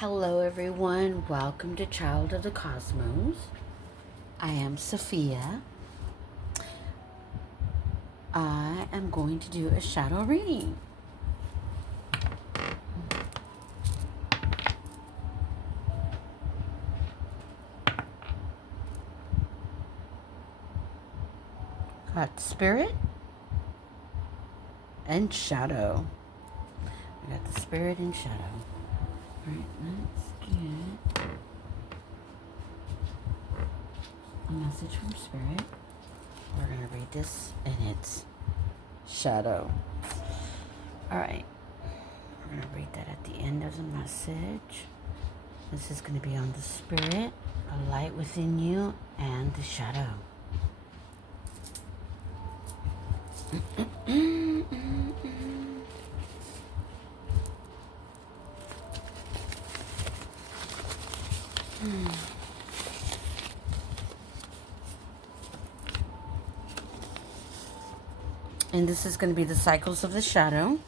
Hello everyone, welcome to Child of the Cosmos. I am Sophia. I am going to do a shadow reading. Got spirit and shadow. I got the spirit and shadow. Alright, let's get a message from spirit. We're going to read this and it's shadow. Alright, we're going to read that at the end of the message. This is going to be on the spirit, a light within you, and the shadow. And this is going to be the cycles of the shadow,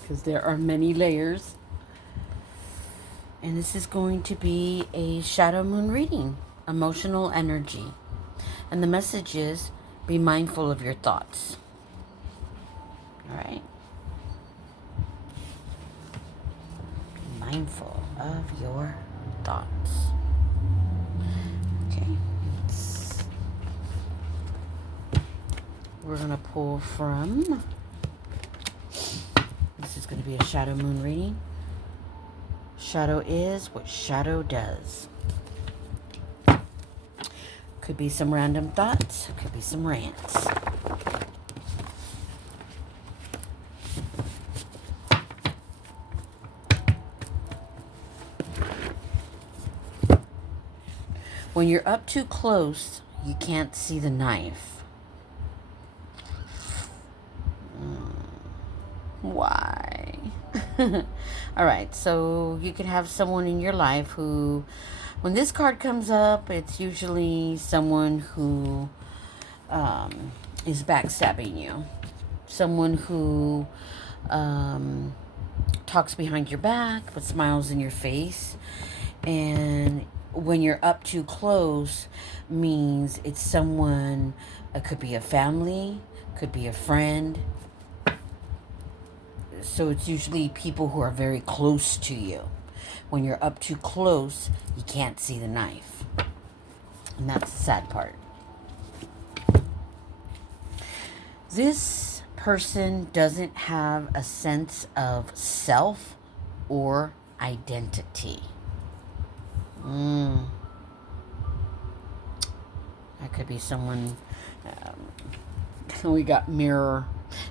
because there are many layers. And this is going to be a shadow moon reading, emotional energy. And the message is, be mindful of your thoughts. All right? Be mindful of your thoughts. Okay. We're going to pull from, this is going to be a shadow moon reading. Shadow is what shadow does. Could be some random thoughts, could be some rants. When you're up too close, you can't see the knife. Why? All right, so you could have someone in your life who, when this card comes up, it's usually someone who is backstabbing you. Someone who talks behind your back but smiles in your face. And when you're up too close means it's someone, it could be a family, could be a friend. So it's usually people who are very close to you. When you're up too close, you can't see the knife. And that's the sad part. This person doesn't have a sense of self or identity. That could be someone, we got mirror,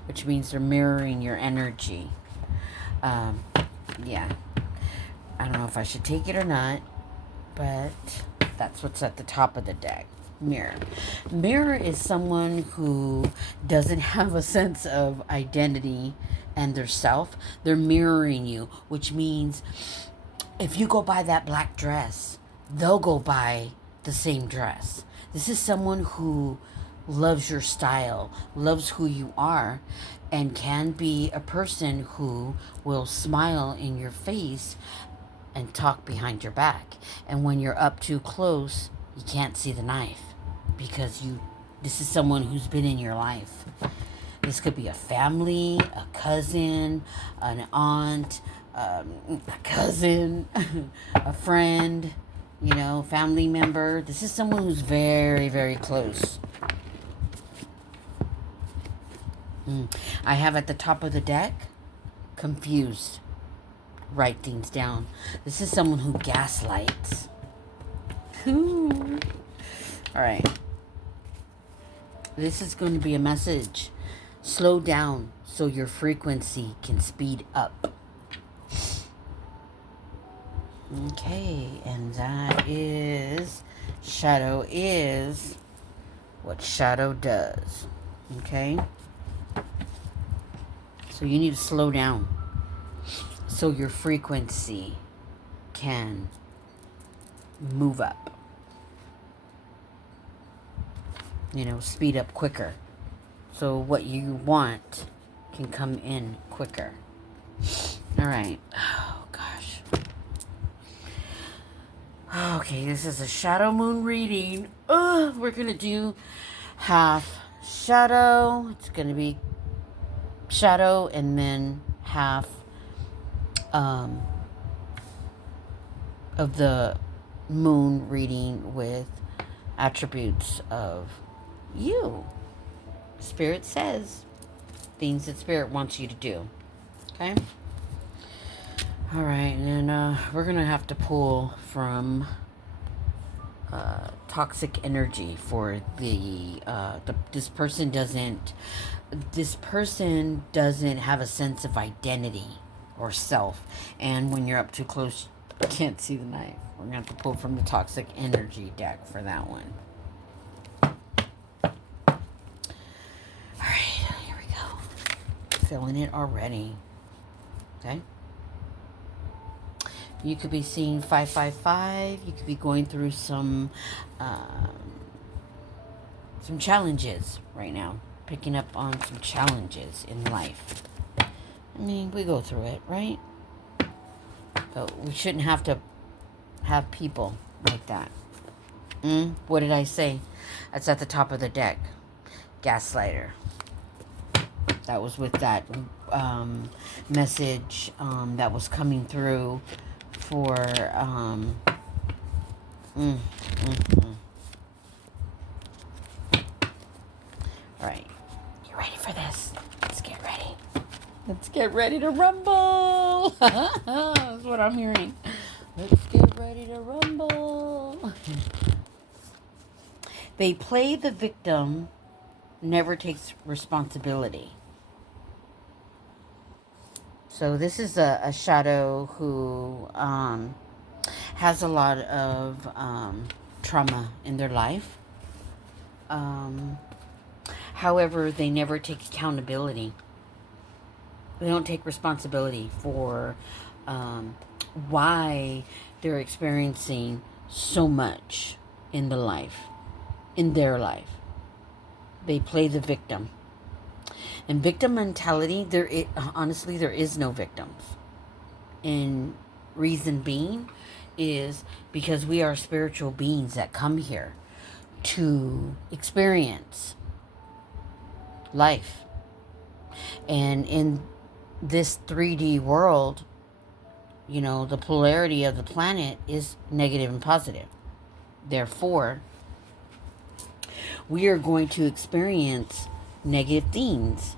which means they're mirroring your energy. Yeah. I don't know if I should take it or not, but that's what's at the top of the deck. Mirror. Mirror is someone who doesn't have a sense of identity and their self. They're mirroring you, which means if you go buy that black dress, they'll go buy the same dress. This is someone who loves your style, loves who you are, and can be a person who will smile in your face and talk behind your back. And when you're up too close, you can't see the knife because this is someone who's been in your life. This could be a family, a cousin, an aunt, a cousin, a friend, family member. This is someone who's very, very close. I have at the top of the deck, confused. Write things down. This is someone who gaslights. All right. This is going to be a message. Slow down so your frequency can speed up. Okay, and that is, shadow is what shadow does. Okay? So you need to slow down so your frequency can move up. Speed up quicker. So what you want can come in quicker. All right. Oh, gosh. Okay, this is a shadow moon reading. We're going to do half shadow. It's going to be shadow and then half of the moon reading with attributes of you. Spirit says things that Spirit wants you to do. Okay? All right, and then we're going to have to pull from toxic energy for this person doesn't have a sense of identity or self, and when you're up too close you can't see the knife. We're gonna have to pull from the toxic energy deck for that one. All right, here we go. Feeling it already. Okay. You could be seeing 555. You could be going through some challenges right now. Picking up on some challenges in life. I mean, we go through it, right? But we shouldn't have to have people like that. What did I say? That's at the top of the deck. Gaslighter. That was with that message that was coming through for all right, you ready for this? Let's get ready. Let's get ready to rumble. That's what I'm hearing. Let's get ready to rumble. They play the victim, never takes responsibility. So this is a shadow who has a lot of trauma in their life. However, they never take accountability. They don't take responsibility for why they're experiencing so much in their life. They play the victim. And victim mentality, honestly, there is no victims. And reason being is because we are spiritual beings that come here to experience life. And in this 3D world, you know, the polarity of the planet is negative and positive. Therefore, we are going to experience negative things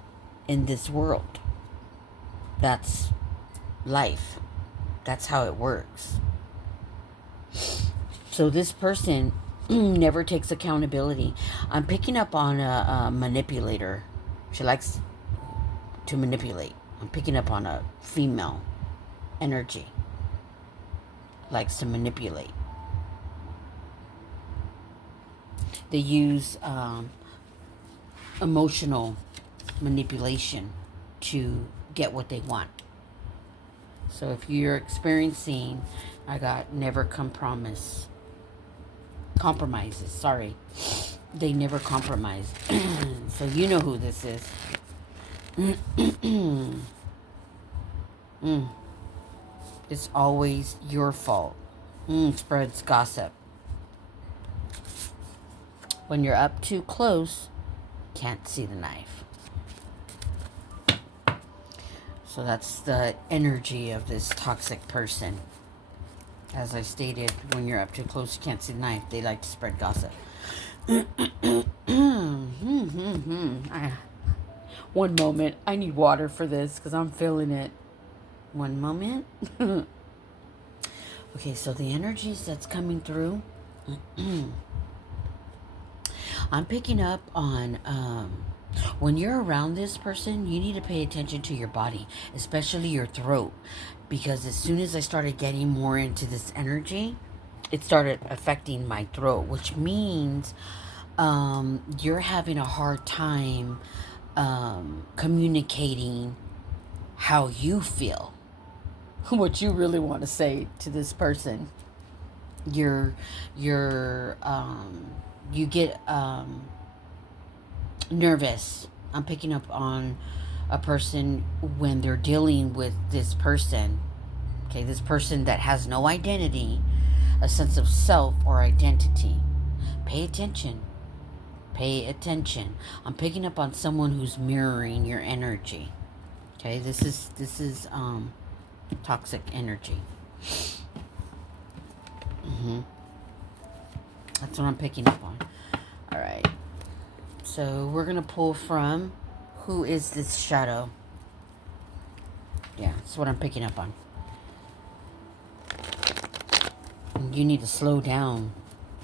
in this world. That's life. That's how it works. So this person never takes accountability. I'm picking up on a manipulator. She likes to manipulate. I'm picking up on a female energy. Likes to manipulate. They use emotional manipulation to get what they want. So if you're experiencing, I got never compromises. Sorry, they never compromise. So you know who this is. It's always your fault. Spreads gossip. When you're up too close, can't see the knife. So that's the energy of this toxic person. As I stated, when you're up too close, you can't see the knife. They like to spread gossip. One moment. I need water for this because I'm feeling it. One moment. Okay, so the energies that's coming through. I'm picking up on when you're around this person, you need to pay attention to your body, especially your throat. Because as soon as I started getting more into this energy, it started affecting my throat, which means you're having a hard time communicating how you feel, what you really want to say to this person. You get nervous. I'm picking up on a person when they're dealing with this person. Okay, this person that has no identity, a sense of self or identity. Pay attention. Pay attention. I'm picking up on someone who's mirroring your energy. Okay, this is toxic energy. That's what I'm picking up on. All right. So we're gonna pull from, who is this shadow? Yeah, that's what I'm picking up on. You need to slow down.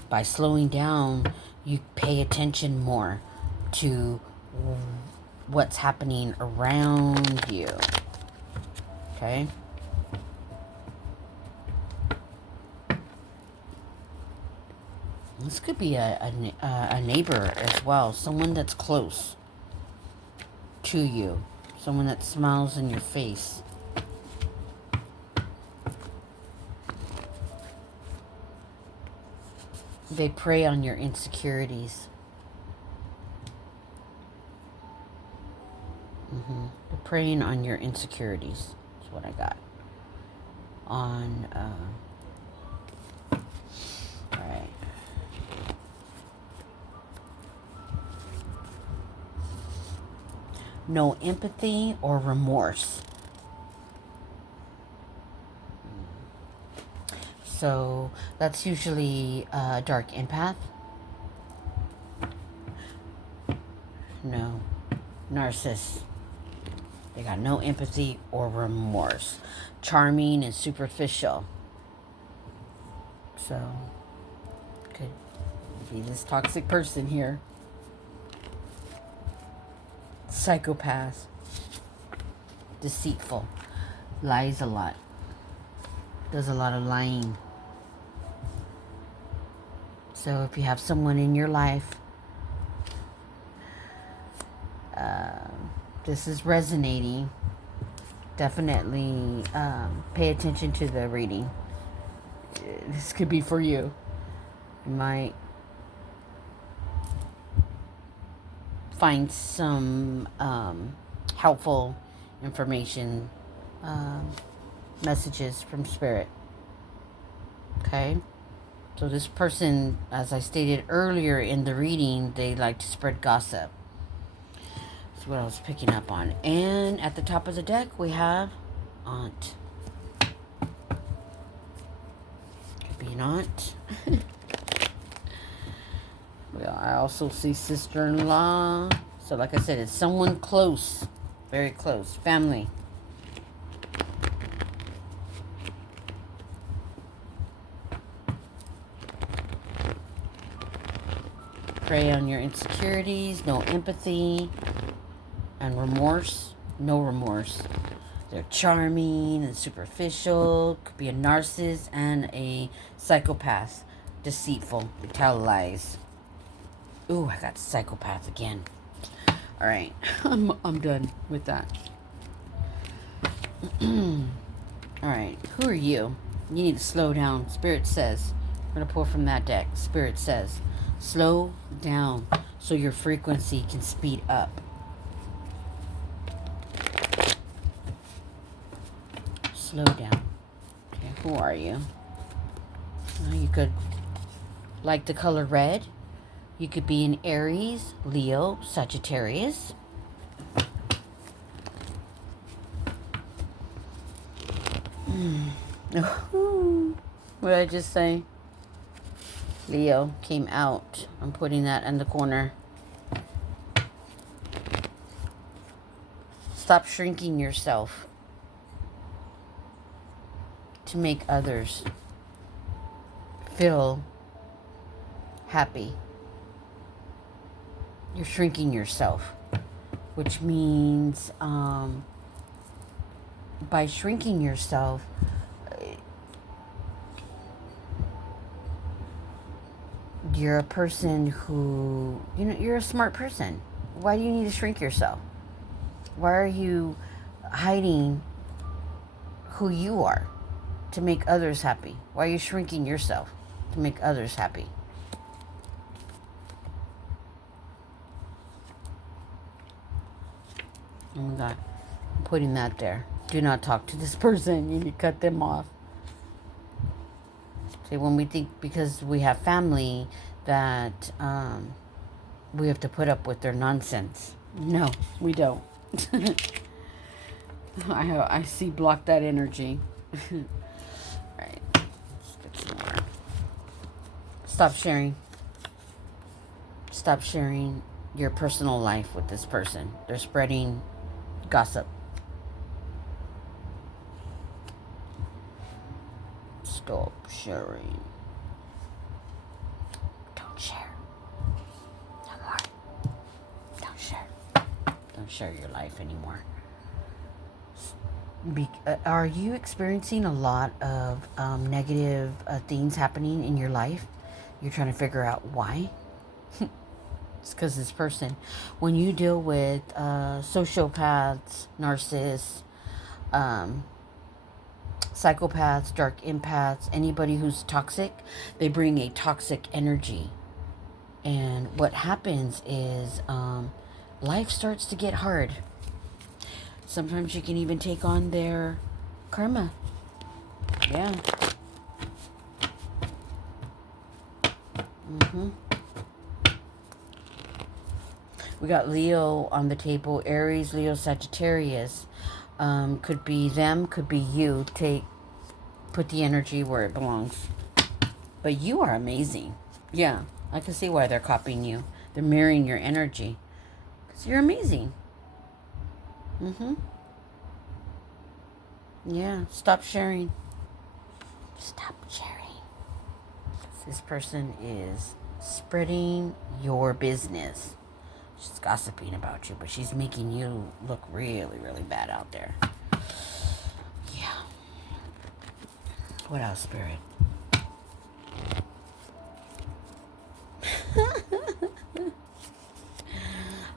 By slowing down, you pay attention more to what's happening around you. Okay? This could be a neighbor as well. Someone that's close to you. Someone that smiles in your face. They prey on your insecurities. They're preying on your insecurities. That's what I got. On, alright. No empathy or remorse. So that's usually a dark empath. No. Narcissist. They got no empathy or remorse. Charming and superficial. So, could be this toxic person here. Psychopath. Deceitful. Lies a lot. Does a lot of lying. So if you have someone in your life, this is resonating, definitely pay attention to the reading. This could be for you. You might find some helpful information, messages from Spirit. Okay? So this person, as I stated earlier in the reading, they like to spread gossip. That's what I was picking up on. And at the top of the deck, we have aunt. Could be an aunt. Well, I also see sister-in-law. So like I said, it's someone close. Very close. Family. Prey on your insecurities. No empathy. And remorse. No remorse. They're charming and superficial. Could be a narcissist and a psychopath. Deceitful. They tell lies. Ooh, I got psychopath again. All right, I'm done with that. All right, who are you? You need to slow down. Spirit says, we're gonna pull from that deck. Spirit says, slow down so your frequency can speed up. Slow down. Okay, who are you? You could like the color red. You could be an Aries, Leo, Sagittarius. What did I just say? Leo came out. I'm putting that in the corner. Stop shrinking yourself to make others feel happy. You're shrinking yourself, which means by shrinking yourself, you're a person who, you're a smart person. Why do you need to shrink yourself? Why are you hiding who you are to make others happy? Why are you shrinking yourself to make others happy? Oh my God. I'm putting that there. Do not talk to this person. You need to cut them off. See, when we think because we have family that we have to put up with their nonsense. No, we don't. I see block that energy. Alright, let's get some more. Stop sharing. Stop sharing your personal life with this person. They're spreading gossip. Stop sharing. Don't share. No more. Don't share. Don't share your life anymore. Are you experiencing a lot of negative things happening in your life? You're trying to figure out why? It's because this person, when you deal with sociopaths, narcissists, psychopaths, dark empaths, anybody who's toxic, they bring a toxic energy. And what happens is life starts to get hard. Sometimes you can even take on their karma. Yeah. We got Leo on the table. Aries, Leo, Sagittarius. Could be them, could be you. Put the energy where it belongs. But you are amazing. Yeah, I can see why they're copying you. They're mirroring your energy. Because you're amazing. Yeah, stop sharing. Stop sharing. This person is spreading your business. She's gossiping about you, but she's making you look really, really bad out there. Yeah. What else, Spirit?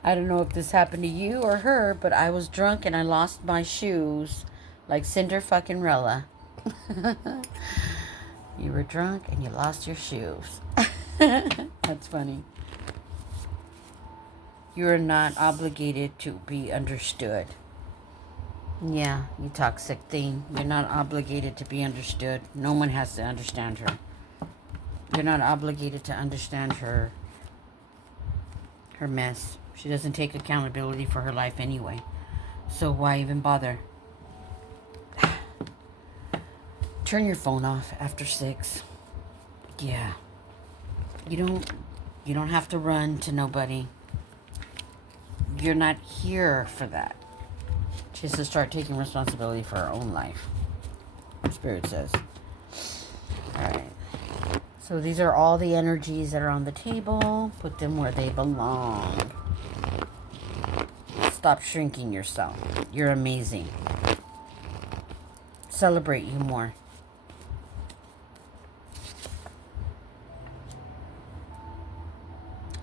I don't know if this happened to you or her, but I was drunk and I lost my shoes like Cinder fucking Rella. You were drunk and you lost your shoes. That's funny. You're not obligated to be understood. Yeah, you toxic thing. You're not obligated to be understood. No one has to understand her. You're not obligated to understand her mess. She doesn't take accountability for her life anyway. So why even bother? Turn your phone off after 6. Yeah. You don't have to run to nobody. You're not here for that. She has to start taking responsibility for her own life. Spirit says. Alright. So these are all the energies that are on the table. Put them where they belong. Stop shrinking yourself. You're amazing. Celebrate you more.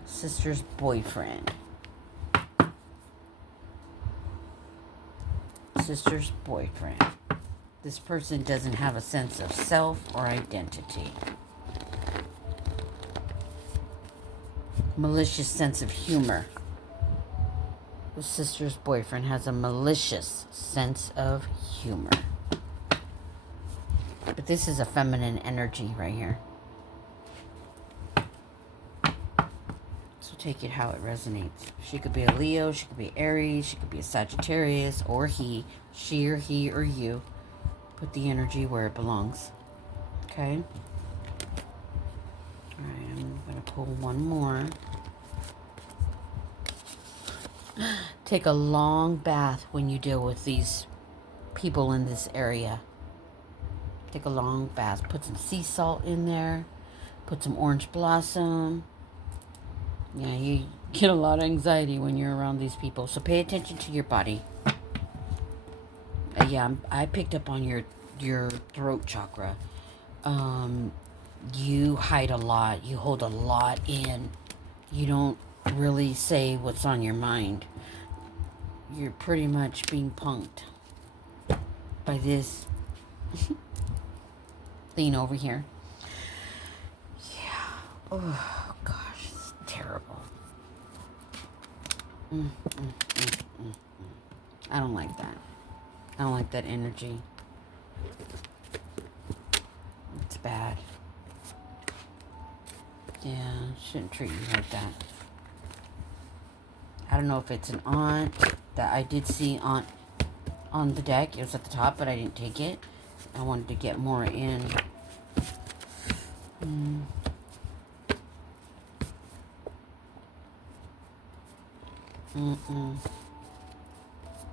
Sister's boyfriend. Sister's boyfriend. This person doesn't have a sense of self or identity. Malicious sense of humor. The sister's boyfriend has a malicious sense of humor. But this is a feminine energy right here. So take it how it resonates. She could be a Leo, she could be Aries, she could be a Sagittarius, or he, she or he or you. Put the energy where it belongs. Okay? Alright, I'm going to pull one more. Take a long bath when you deal with these people in this area. Take a long bath. Put some sea salt in there. Put some orange blossom. Yeah, you get a lot of anxiety when you're around these people. So pay attention to your body. Yeah, I picked up on your throat chakra. You hide a lot. You hold a lot in. You don't really say what's on your mind. You're pretty much being punked by this thing over here. Yeah. Oh, gosh. It's terrible. I don't like that. I don't like that energy. It's bad. Yeah, shouldn't treat you like that. I don't know if it's an aunt that I did see on the deck. It was at the top, but I didn't take it. I wanted to get more in.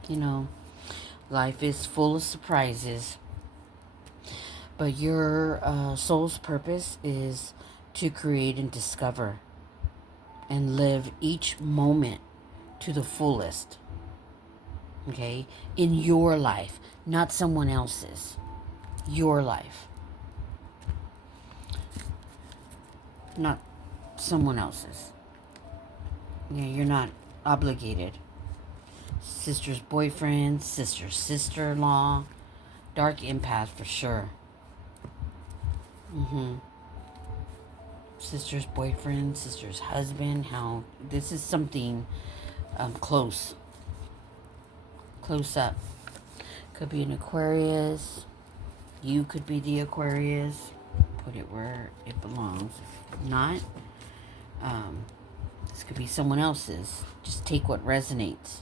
You know, life is full of surprises. But your soul's purpose is to create and discover and live each moment to the fullest. Okay? In your life, not someone else's. Your life. Not someone else's. Yeah, you're not obligated. Sister's boyfriend, sister's sister-in-law, dark empath for sure. Sister's boyfriend, sister's husband. How this is something close up. Could be an Aquarius. You could be the Aquarius. Put it where it belongs. If not, this could be someone else's. Just take what resonates.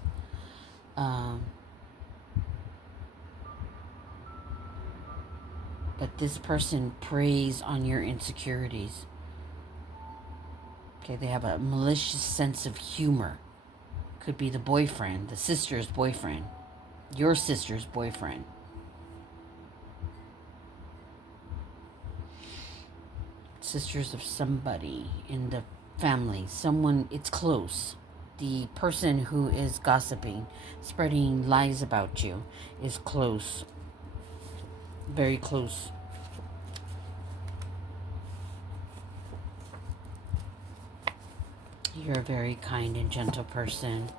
But this person preys on your insecurities. Okay, they have a malicious sense of humor. Could be the boyfriend, the sister's boyfriend, your sister's boyfriend. Sisters of somebody in the family, someone, it's close. The person who is gossiping, spreading lies about you, is close. Very close. You're a very kind and gentle person.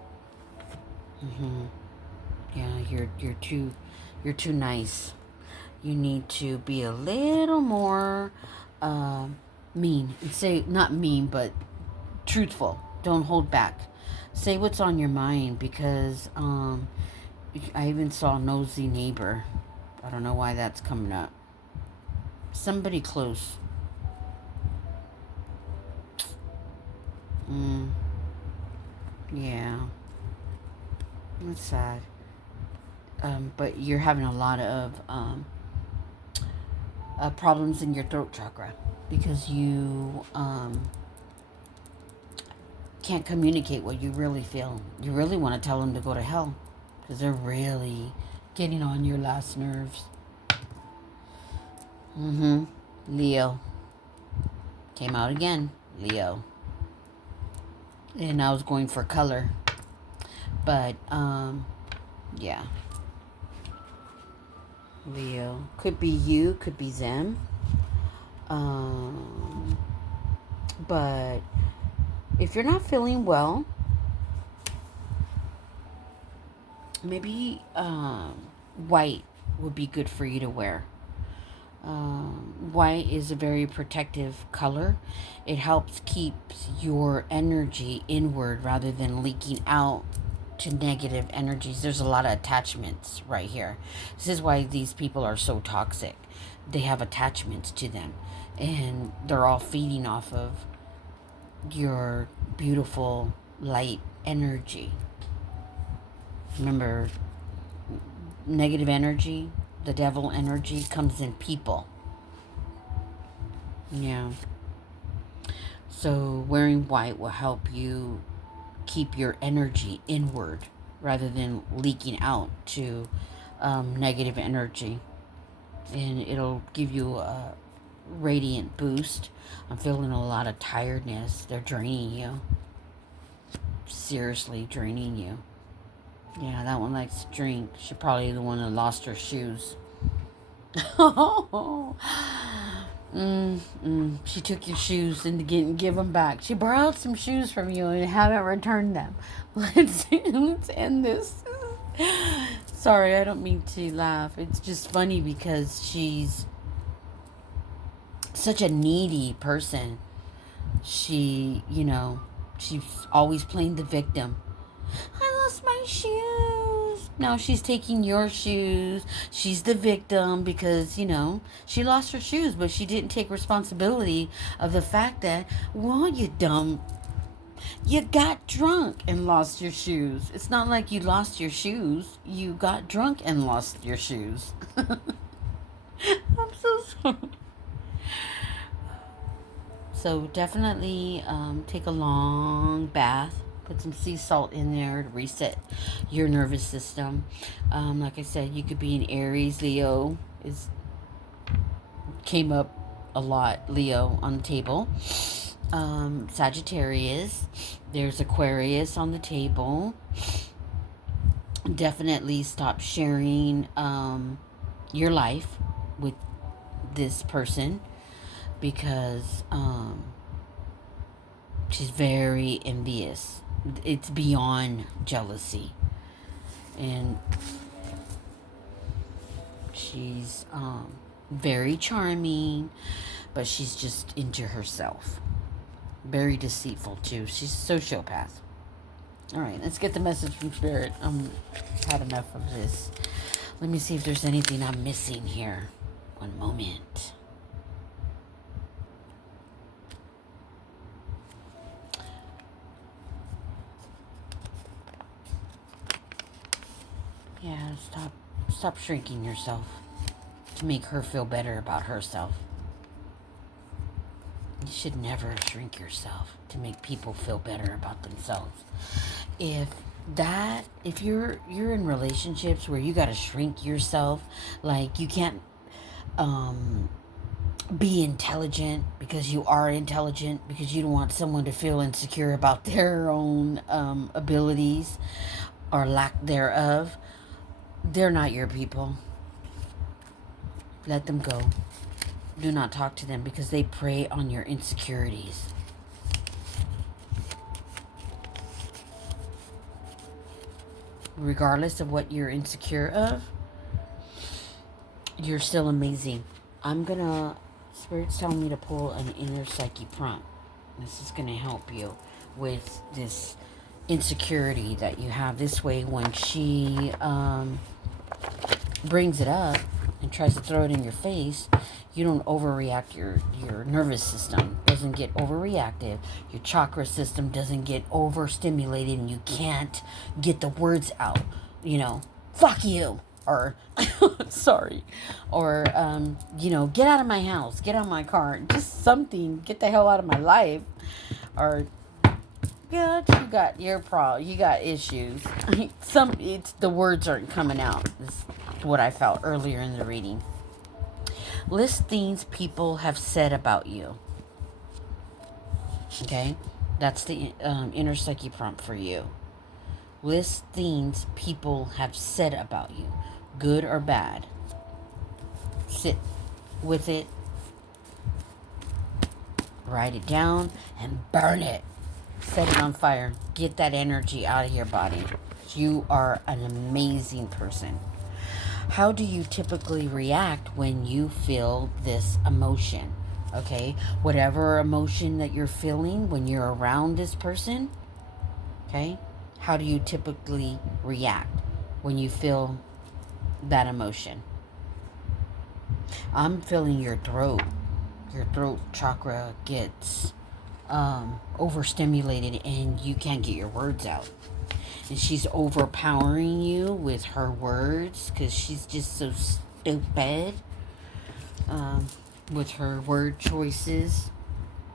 Yeah, you're too nice. You need to be a little more mean. Say not mean, but truthful. Don't hold back. Say what's on your mind, because I even saw nosy neighbor. I don't know why that's coming up. Somebody close. Yeah. That's sad. But you're having a lot of problems in your throat chakra because you can't communicate what you really feel. You really want to tell them to go to hell because they're really getting on your last nerves. Leo. Came out again. Leo. And I was going for color. But, yeah. Leo. Could be you, could be them. But if you're not feeling well, maybe white would be good for you to wear. White is a very protective color. It helps keep your energy inward rather than leaking out to negative energies. There's a lot of attachments right here. This is why these people are so toxic. They have attachments to them, and they're all feeding off of your beautiful light energy. Remember, negative energy, the devil energy, comes in people. Yeah. So wearing white will help you keep your energy inward rather than leaking out to negative energy. And it'll give you a radiant boost. I'm feeling a lot of tiredness. They're draining you. Seriously draining you. Yeah, that one likes to drink. She's probably the one that lost her shoes. She took your shoes and didn't give them back. She borrowed some shoes from you and haven't returned them. Let's end this. Sorry, I don't mean to laugh. It's just funny because she's such a needy person. She's always playing the victim. I lost my shoes. No, she's taking your shoes. She's the victim because, she lost her shoes, but she didn't take responsibility of the fact that, well, you dumb, you got drunk and lost your shoes. It's not like you lost your shoes. You got drunk and lost your shoes. I'm so sorry. So definitely take a long bath. Put some sea salt in there to reset your nervous system. Like I said, you could be an Aries. Leo came up a lot. Leo on the table. Sagittarius. There's Aquarius on the table. Definitely stop sharing your life with this person because she's very envious. It's beyond jealousy. And she's very charming, but she's just into herself. Very deceitful, too. She's a sociopath. All right, let's get the message from Spirit. Had enough of this. Let me see if there's anything I'm missing here. One moment. Yeah, stop shrinking yourself to make her feel better about herself. You should never shrink yourself to make people feel better about themselves. If you're in relationships where you got to shrink yourself, like you can't be intelligent because you are intelligent, because you don't want someone to feel insecure about their own abilities or lack thereof, they're not your people. Let them go. Do not talk to them because they prey on your insecurities. Regardless of what you're insecure of, you're still amazing. Spirit's telling me to pull an inner psyche prompt. This is gonna help you with this insecurity that you have. This way, when she brings it up and tries to throw it in your face, you don't overreact. Your nervous system doesn't get overreactive. Your chakra system doesn't get overstimulated, and you can't get the words out. Fuck you, or sorry, or get out of my house, get out of my car, just something. Get the hell out of my life, or yeah, you got your problem. You got issues. It's the words aren't coming out. This is what I felt earlier in the reading. List things people have said about you. Okay, that's the inner psyche prompt for you. List things people have said about you, good or bad. Sit with it. Write it down and burn it. Set it on fire. Get that energy out of your body. You are an amazing person. How do you typically react when you feel this emotion? Okay, whatever emotion that you're feeling when you're around this person, okay, how do you typically react when you feel that emotion? I'm feeling your throat chakra gets overstimulated and you can't get your words out. And she's overpowering you with her words because she's just so stupid with her word choices.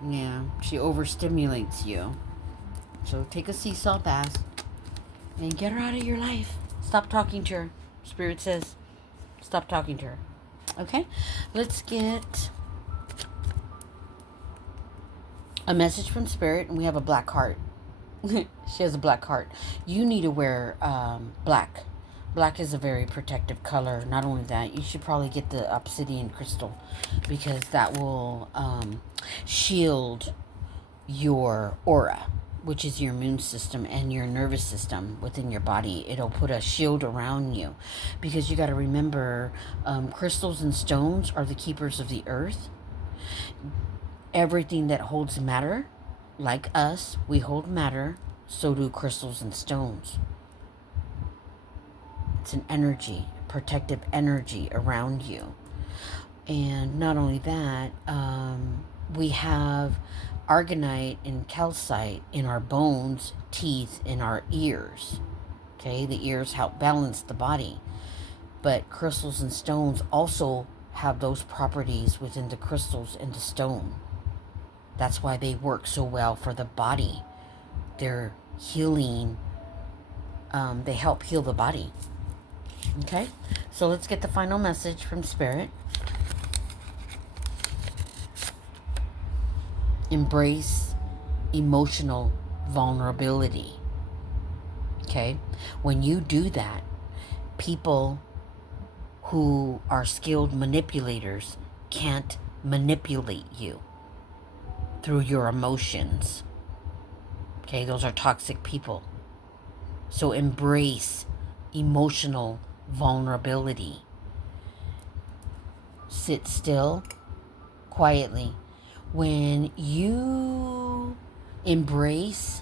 Yeah, she overstimulates you. So take a sea salt bath and get her out of your life. Stop talking to her. Spirit says, stop talking to her. Okay, let's get a message from Spirit, and we have a black heart. She has a black heart. You need to wear black. Black is a very protective color. Not only that, you should probably get the obsidian crystal because that will shield your aura, which is your immune system and your nervous system within your body. It'll put a shield around you because you got to remember crystals and stones are the keepers of the earth. Everything that holds matter, like us, we hold matter, so do crystals and stones. It's an energy, protective energy around you. And not only that, we have argonite and calcite in our bones, teeth, in our ears. Okay, the ears help balance the body. But crystals and stones also have those properties within the crystals and the stone. That's why they work so well for the body. They're healing. They help heal the body. Okay, so let's get the final message from Spirit. Embrace emotional vulnerability. Okay, when you do that, people who are skilled manipulators can't manipulate you through your emotions. Okay, those are toxic people. So embrace emotional vulnerability. Sit still, quietly. When you embrace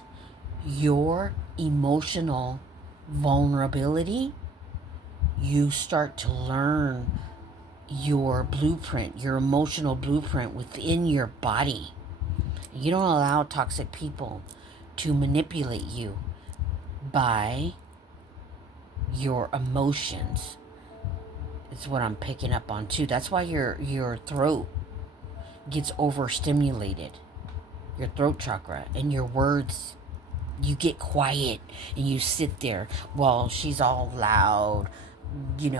your emotional vulnerability, you start to learn your blueprint, your emotional blueprint within your body. You don't allow toxic people to manipulate you by your emotions. It's what I'm picking up on too. That's why your throat gets overstimulated, your throat chakra, and your words, you get quiet and you sit there while she's all loud, being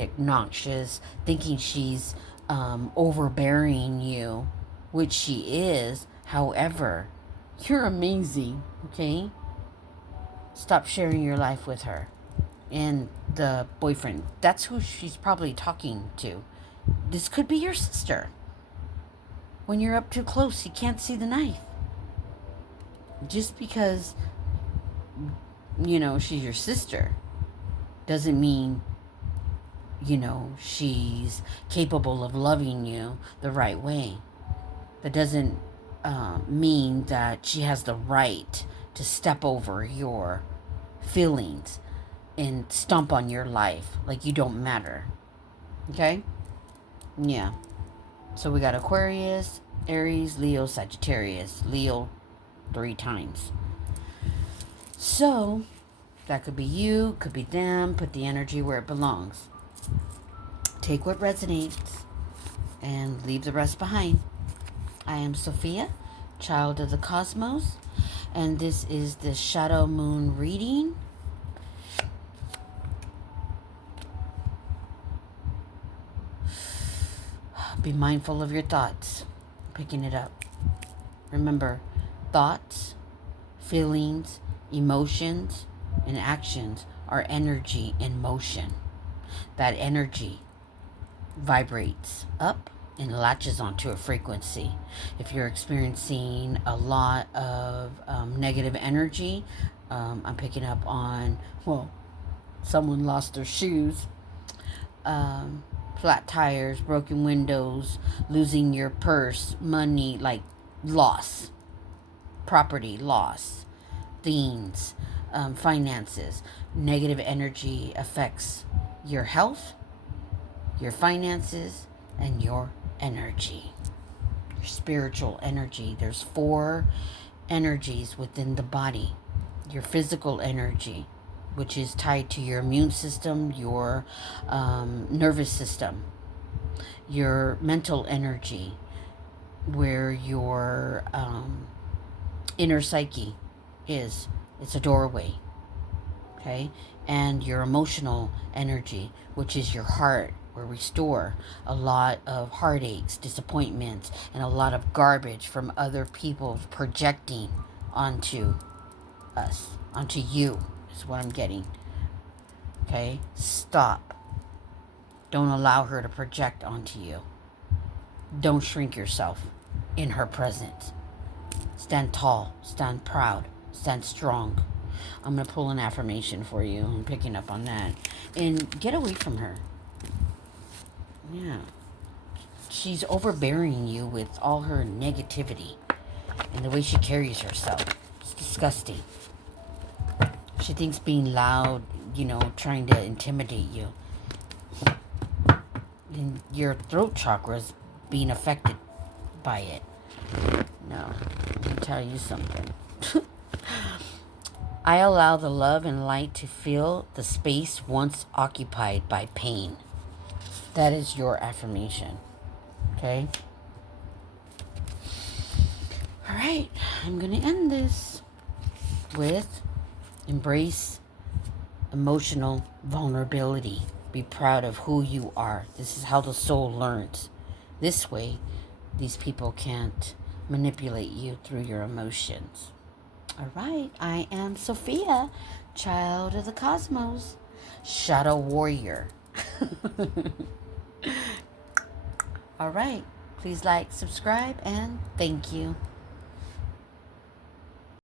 obnoxious, thinking she's overbearing you, which she is. However, you're amazing, okay? Stop sharing your life with her and the boyfriend. That's who she's probably talking to. This could be your sister. When you're up too close, you can't see the knife. Just because, she's your sister doesn't mean, she's capable of loving you the right way. That doesn't mean that she has the right to step over your feelings and stomp on your life like you don't matter. Okay? Yeah. So we got Aquarius, Aries, Leo, Sagittarius. Leo 3 times. So that could be you, could be them. Put the energy where it belongs. Take what resonates and leave the rest behind. I am Sophia, child of the cosmos, and this is the Shadow Moon reading. Be mindful of your thoughts. Picking it up. Remember, thoughts, feelings, emotions, and actions are energy in motion. That energy vibrates up and latches onto a frequency. If you're experiencing a lot of negative energy, I'm picking up on, someone lost their shoes, flat tires, broken windows, losing your purse, money, like loss, property loss, things, finances. Negative energy affects your health, your finances, and your energy, your spiritual energy. There's 4 energies within the body. Your physical energy, which is tied to your immune system, your nervous system. Your mental energy, where your inner psyche is. It's a doorway. Okay? And your emotional energy, which is your heart, where we store a lot of heartaches, disappointments, and a lot of garbage from other people projecting onto us, onto you, is what I'm getting. Okay? Stop. Don't allow her to project onto you. Don't shrink yourself in her presence. Stand tall, stand proud, stand strong. I'm going to pull an affirmation for you. I'm picking up on that. And get away from her. Yeah. She's overbearing you with all her negativity and the way she carries herself. It's disgusting. She thinks being loud, trying to intimidate you. And your throat chakra is being affected by it. No, let me tell you something. I allow the love and light to fill the space once occupied by pain. That is your affirmation. Okay? All right, I'm going to end this with embrace emotional vulnerability. Be proud of who you are. This is how the soul learns. This way, these people can't manipulate you through your emotions. All right, I am Sophia, child of the cosmos, shadow warrior. All right, please like, subscribe, and thank you.